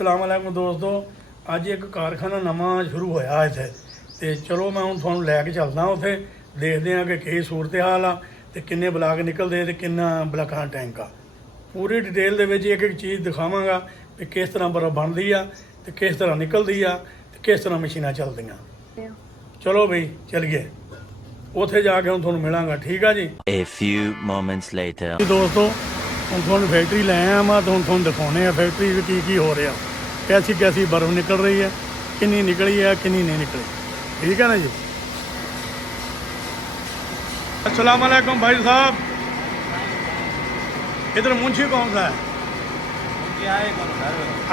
अस्सलाम वालेकुम दोस्तों, अज एक कारखाना नवा शुरू होया इत्थे ते चलो मैं हुण तुहानूं लैके चलदा उत्थे देखदे हां कि की सूरत हाल आ ते किन्ने ब्लाक निकलदे ते किन्ना ब्लाकां टैंक आ। पूरी डिटेल दे विच एक एक चीज़ दिखावांगा कि किस तरह बर्फ बनदी आ ते किस तरह निकलदी आ ते किस तरह मशीनां चलदियां। चलो बई चलिए उत्थे जाके हुण तुहानूं मिलांगा, ठीक आ जी। A few moments later. दोस्तों हम तुहानूं फैक्ट्री ले आया मैं तो तुहानूं दिखाने आ फैक्ट्री की हो रहा, कैसी कैसी बर्फ़ निकल रही है, कितनी निकली है कितनी नहीं निकली, ठीक है ना जी। अस्सलाम वालेकुम भाई साहब, इधर मुंशी कौन सा है?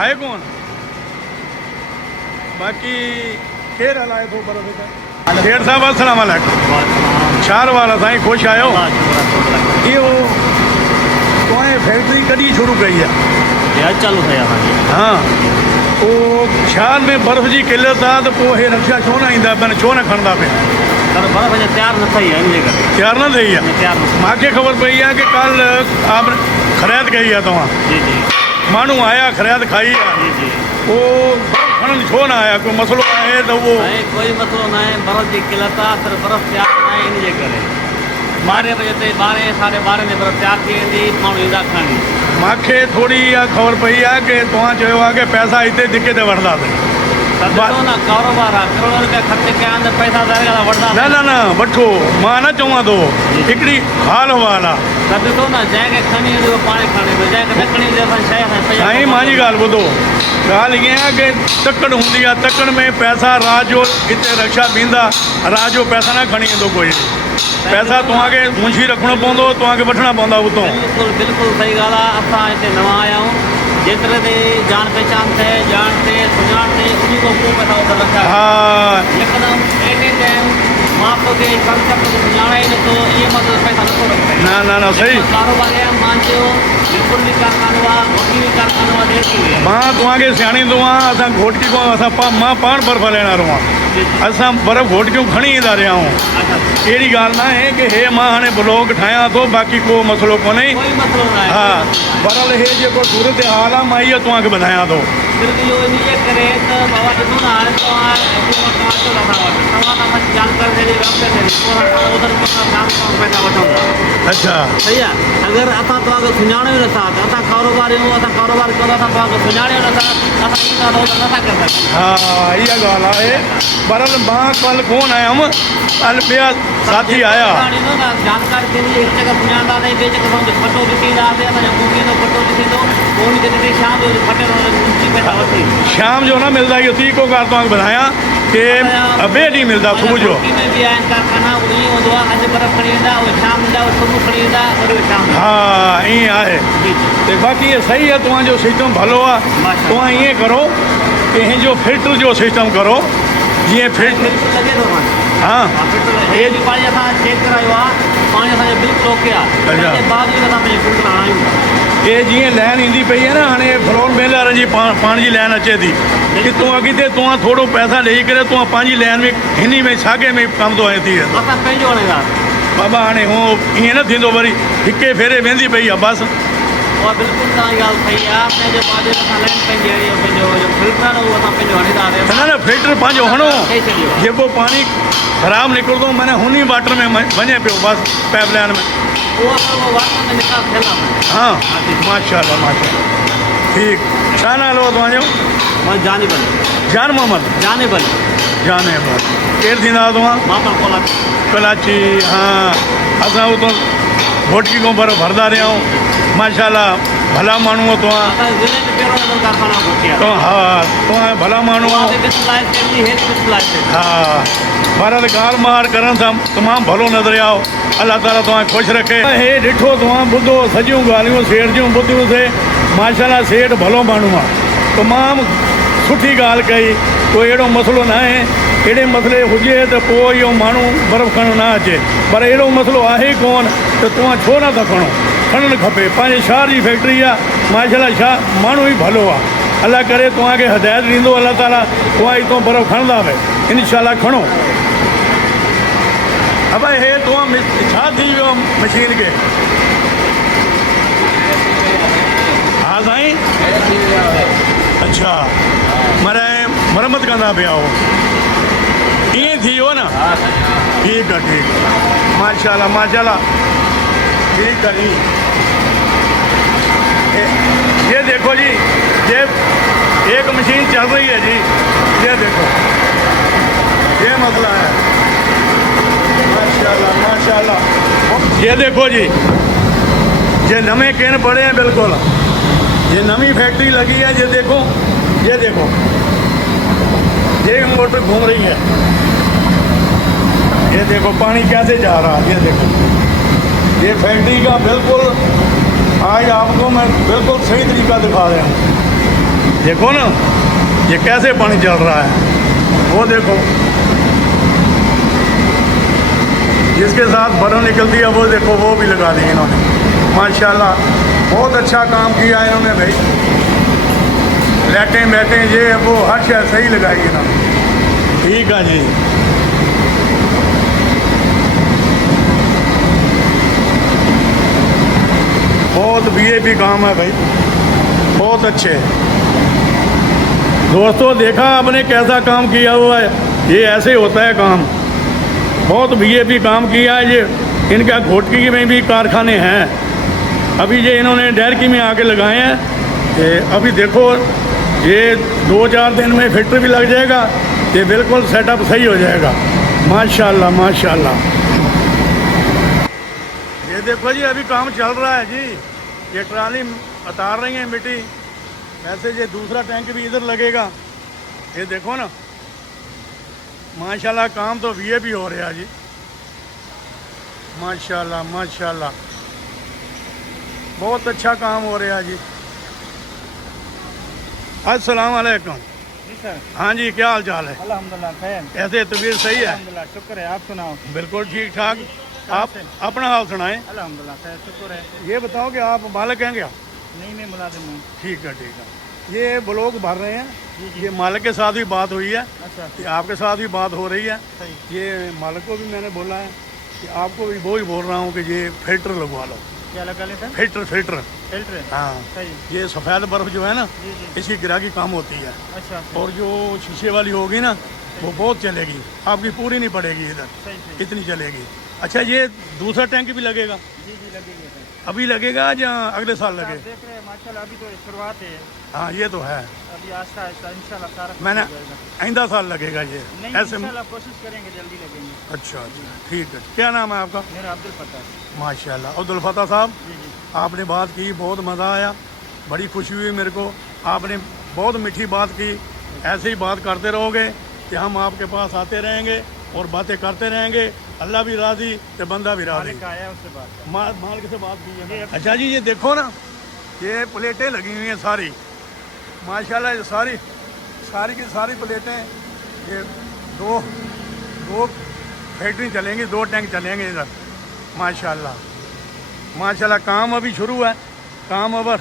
आए कौन? बाकी केर हलाए थो बर्फ़ इधर? शेर साहब अस्सलाम वालेकुम, शार वाला साईं खुश आयो। ये वो तुहें फैक्ट्री कभी शुरू कई है? यार चालू है हाँ, वो शहर में बर्फ जी किल्लत आ तो पोइ हे रक्षा छो ना ईंदा पिया, छो न खणंदा पिया? पर बर्फ अञा तैयार न थी है, इन करे तैयार न थी है। तैयार न मूंखे ख़बर पई है कि कल आप ख़रीद कई है तव्हां? जी जी माण्हू आया ख़रीद खाई है, जी जी वो खणन छो न आया? कोई मसलो है तो वो? नहीं कोई मसलो ना है, बर्फ की किल्लत आ, सिर्फ बर्फ तैयार ना है इन करे 12 बजे ते 12 साढ़े 12 में बर्फ तैयार थी वेंदी, माण्हू ईंदा खणी। मूंखे थोड़ी इहा ख़बर पई आहे कि तव्हां चयो आहे कि पैसा हिते धिके ते वठंदासीं। ॾिसो न कारोबार आहे, करोड़ रुपया ख़र्च कया आहिनि त पैसा दरगाह वठंदा न न न वठो, मां न चवां थो, हिकिड़ी हाल हवाल आहे। त ॾिसो न जंहिंखे खणी ईंदो उहो पाण खणे थो, जंहिंखे न खणी ईंदी असां शइ असां साईं मुंहिंजी ॻाल्हि ॿुधो, ॻाल्हि ईअं आहे कि तकड़ हूंदी आहे, तकड़ में पैसा राति जो हिते रक्षा ॾींदा, राति जो पैसा न खणी ईंदो कोई, पैसा तव्हांखे मुंशी रखिणो पवंदो, तव्हांखे वठणा पवंदा उतां। बिल्कुलु बिल्कुलु सही ॻाल्हि आहे। असां हिते नवां आया आहियूं, जेतिरे ते जान पहचान थे, जान थे, सुञाण थे, उन्हीं को को पैसा उधर रखा है। हा, यकदम एटे टाइम मां तोखे कंसेप्ट को सुञाणे ई नथो, इहे मतिलबु पैसा नथो रखे। न सही, कारोबार आहे मां चयो बिल्कुलु बि कारखानो आहे, वॾी बि कारखानो आहे, देसी बि आहे। मां तव्हांखे सियाणींदो आहियां, असां घोटकी खां मां पाण बर्फ़ हलाइण वारो आहियां, असां बर्फ़ घोटकियूं खणी ईंदा रहिया आहियूं। अहिड़ी ॻाल्हि न आहे कि हे मां हाणे ब्लॉग ठाहियां थो, बाक़ी को मसलो कोन्हे। कोई मसलो न आहे। हा, बहरहाल हे जेको सूरत हाल आहे मां इहो तव्हांखे ॿुधायां थो। सिर्फ़ु इहो इनजे करे त बाबा ॾिसो न हाणे तव्हां जानकारी ॾेई रस्ते ते उधर पैसा वठूं था। अच्छा सही आहे, अगरि असां तव्हांखे सुञाणो ई नथा त असां कारोबार आहियूं, असां कारोबार कयूं, असां तव्हांखे सुञाणियो नथा, असां ईंदा त नथा करे सघूं। हा, इहा ॻाल्हि आहे। बहरहाल मां कल्ह कोन आयुमि, कल्ह ॿिया साथी आया। ॾींदो न जानकारी थींदी, हिकु जॻह सुञाणंदासीं, ॿिए जॻह सम्झो फटो ॾिसी ईंदासीं, असांजो मूंगी जो फटो ॾिसींदो, पोइ उन ते शाम जो फटे पैसा वठी शाम जो न मिलंदा, इहो तरीक़ो कार तव्हांखे ॿुधायां कि ॿिए ॾींहुं मिलंदा सुबुह जो। में बि आहिनि कारखाना, उहो ईअं हूंदो आहे, अॼु बर्फ़ खणी ईंदा, उहे शाम ईंदा, उहे सुबुह खणी ईंदा, वरी उहे शाम। हा, ईअं आहे। जी जी ते बाक़ी इहे सही आहे, तव्हांजो सिस्टम भलो आहे। तव्हां ईअं करो, कंहिंजो फिल्टर जो सिस्टम करो, जीअं फिल्टर बिल्कुलु लॻे थो वञे। हा, हे बि पाणी असां चेक करायो आहे, पाणी असांजो बिल्कुलु ओके आहे, अच्छा। तंहिंजे बावजूद असां पंहिंजो फिल्टर हणायूं। ये जीअं लाइन ईंदी पई आहे न, हाणे फ्लोर मेलर जी पाण जी लाइन अचे थी कि तूं अॻिते तव्हां थोरो पैसा ॾेई करे तव्हां पंहिंजी लाइन में हिन में साॻे में कमु थो हणे थी वेंदो। असां पंहिंजो हणाईंदासीं बाबा हाणे हू ईअं न थींदो, वरी हिके फेरे वेंदी पई आहे बसि। उहा बिल्कुलु तव्हांजी ॻाल्हि सही आहे, पंहिंजे बावजूद असां लाइन पंहिंजो फिल्टर आहे उहो असां पंहिंजो हणींदासीं। न फिल्टर पंहिंजो हणो, ठही छॾियो आहे। जेको पाणी ख़राबु निकिरंदो माना हुन वाटर में वञे पियो बसि, पाइप लाइन में। उहो असां उहो वाटर में निकास थियल आहे। हाँ, माशाल्लाह माशाल्लाह, ठीकु। छा नालो आहे तव्हांजो? मां जानी भले जान मोहम्मद? जाने भले जान अहमद। केरु थींदा तव्हां? मां पण कोला कराची। हाँ, असां उतां घोटकी खां बर्फ़ भरदा रहिया आहियूं, माशाल्लाह भला माण्हू तव्हां। असां ज़िले में पहिरों नंबर कारखाना घोटिया। हा, तव्हां भला माण्हू उहा आहियो। बि बिस्मिल्लाह चवंदी, हेठि बिस्मिल्लाह चवंदी। हा, बहरहाल ॻाल्हि मार करण सां तमामु भलो नज़र आओ, अलाह ताला तव्हांखे ख़ुशि रखे। हे ॾिठो तव्हां, ॿुधो सॼियूं ॻाल्हियूं सेठ जूं ॿुधियूंसीं, माशाल्लाह सेठ भलो माण्हू आहे, तमामु सुठी ॻाल्हि कई, कोई अहिड़ो मसइलो न आहे। अहिड़े मसइले हुजे त पोइ इहो माण्हू बर्फ़ खणणु न अचे, पर अहिड़ो मसइलो आहे ई कोन त तव्हां छो नथा खणो, खणणु खपे। पंहिंजे शहर जी फैक्ट्री आहे, माशाल्लाह छा माण्हू ई भलो आहे, अल्लाह करे तव्हांखे हिदायत ॾींदो अल्लाह ताला, तव्हां हितां बर्फ़ खणंदा भई इनशाला खणो। अब हे तव्हां छा थी वियो मशीन खे? हा साईं, अच्छा मरे मरम्मत कंदा पिया हो ईअं थी वियो न हाँ सही ठीक है माशाल्लाह माशाल्लाह ठीक है जी ये देखो जी ये एक मशीन चल रही है जी ये देखो ये मसला है माशाल्लाह माशाल्लाह ये देखो जी ये नवे केन पड़े हैं बिल्कुल ये नवी फैक्ट्री लगी है ये देखो ये मोटर घूम रही है ये देखो पानी कैसे जा रहा है ये देखो ये फैक्ट्री का बिल्कुल आज आपको मैं बिल्कुल सही तरीका दिखा रहा हूँ देखो ना ये कैसे पानी चल रहा है वो देखो जिसके साथ बर्फ निकलती है वो देखो वो भी लगा दी इन्होंने माशाल्लाह बहुत अच्छा काम किया इन्होंने भाई लाइटें बैठे ये वो हर शय सही लगाई इन्होंने ठीक है जी बहुत वीआईपी काम है भाई बहुत अच्छे दोस्तों देखा आपने कैसा काम किया हुआ है ये ऐसे होता है काम बहुत वीआईपी काम किया है ये इनका घोटकी में भी कारखाने हैं अभी ये इन्होंने डेरकी में आके लगाए हैं ये अभी देखो ये 2-4 दिन में फैक्ट्री भी लग जाएगा ये बिल्कुल सेटअप सही हो जाएगा माशाल्लाह माशाल्लाह ये देखो जी अभी काम चल रहा है जी ये ट्राली उतार रही है मिट्टी वैसे ये दूसरा टैंक भी इधर लगेगा ये देखो ना माशाल्लाह काम तो वीआईपी हो रहा है जी माशाल्लाह माशाल्लाह बहुत अच्छा काम हो रहा है जी अस्सलाम वालेकुम जी सर हाँ जी क्या हाल चाल है अल्हम्दुलिल्लाह खैर कैसे तबीयत सही है अल्हम्दुलिल्लाह शुक्र है आप सुनाओ बिल्कुल ठीक ठाक आप अपना हाल सुनाएं अल्हम्दुलिल्लाह खैर शुक्र है ये बताओ कि आप मालिक हैं क्या नहीं मैं मुलाजिम हूँ ठीक है ये ब्लॉग भर रहे हैं जी जी ये मालिक के साथ भी बात हुई है अच्छा कि आपके साथ भी बात हो रही है सही ये मालिक को भी मैंने बोला है कि आपको भी वो ही बोल रहा हूँ कि ये फिल्टर लगवा लो क्या लगा ले सर फिल्टर फिल्टर फिल्टर हाँ सही ये सफ़ेद बर्फ़ जो है ना जी जी इसकी गिराकी कम होती है अच्छा और जो शीशे वाली होगी ना वो बहुत चलेगी आपकी पूरी नहीं पड़ेगी इधर सही सही इतनी चलेगी अच्छा ये दूसरा टैंक भी लगेगा जी जी लगेगी सर अभी लगेगा या अगले साल आप लगे देख रहे हैं माशाल्लाह अभी तो शुरुआत है हाँ ये तो है अभी आहिस्ता आहिस्ता इंशाल्लाह सारा कुछ मैंने हो जाएगा। आइंदा साल लगेगा ये नहीं ऐसे इंशाल्लाह कोशिश करेंगे जल्दी लगेंगे अच्छा अच्छा ठीक है क्या नाम है आपका मेरा अब्दुल फत्ताह माशाल्लाह अब्दुल फता साहब जी जी आपने बात की बहुत मज़ा आया बड़ी खुशी हुई मेरे को आपने बहुत मीठी बात की ऐसे ही बात करते रहोगे कि हम आपके पास आते रहेंगे और बातें करते रहेंगे अल्लाह भी राज़ी तो बंदा भी राज़ी मालिक आया उससे बात कर। मालिक से बात की है अच्छा जी ये देखो ना ये प्लेटें लगी हुई हैं सारी माशाल्लाह ये सारी की सारी प्लेटें ये दो फैक्ट्री चलेंगी 2 टैंक चलेंगे इधर माशाल्लाह काम अभी शुरू है काम अबर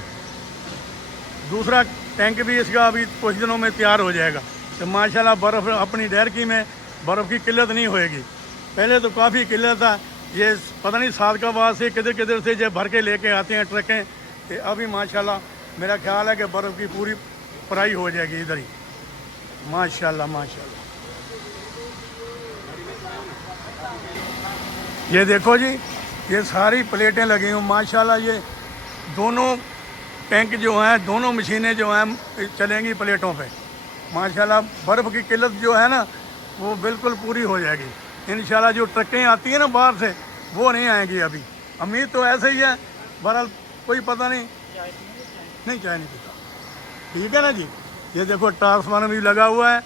दूसरा टैंक भी इसका अभी कुछ दिनों में तैयार हो जाएगा तो माशाल्लाह बर्फ़ अपनी डेरकी में बर्फ़ की किल्लत नहीं होएगी पहले तो काफ़ी किल्लत था ये पता नहीं सादकाबाद से किधर किधर से जब भर के लेके आते हैं ट्रकें तो अभी माशाल्लाह मेरा ख्याल है कि बर्फ़ की पूरी पराई हो जाएगी इधर ही माशाल्लाह माशाल्लाह ये देखो जी ये सारी प्लेटें लगी हुई माशाल्लाह ये दोनों टैंक जो हैं दोनों मशीनें जो हैं चलेंगी प्लेटों पे माशाल्लाह बर्फ़ की किल्लत जो है ना वो बिल्कुल पूरी हो जाएगी इंशाल्लाह जो ट्रकें आती हैं ना बाहर से वो नहीं आएंगी अभी उम्मीद तो ऐसे ही है बहरहाल कोई पता नहीं चाय नहीं पीता ठीक है ना जी ये देखो ट्रांसफार्मर भी लगा हुआ है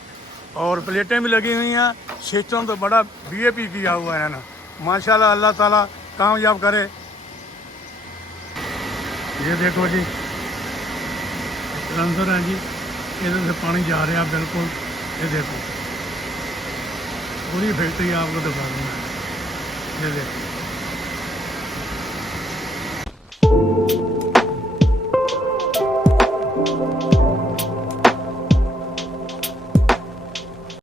और प्लेटें भी लगी हुई हैं सिस्टम तो बड़ा वीआईपी किया हुआ है ना माशाल्लाह अल्लाह ताला कामयाब करे ये देखो जी ट्रांसफर है जी इधर से पानी जा रहा है बिल्कुल ये देखो पूरी फैक्ट्री आपको दिखा दूँगा ये देखो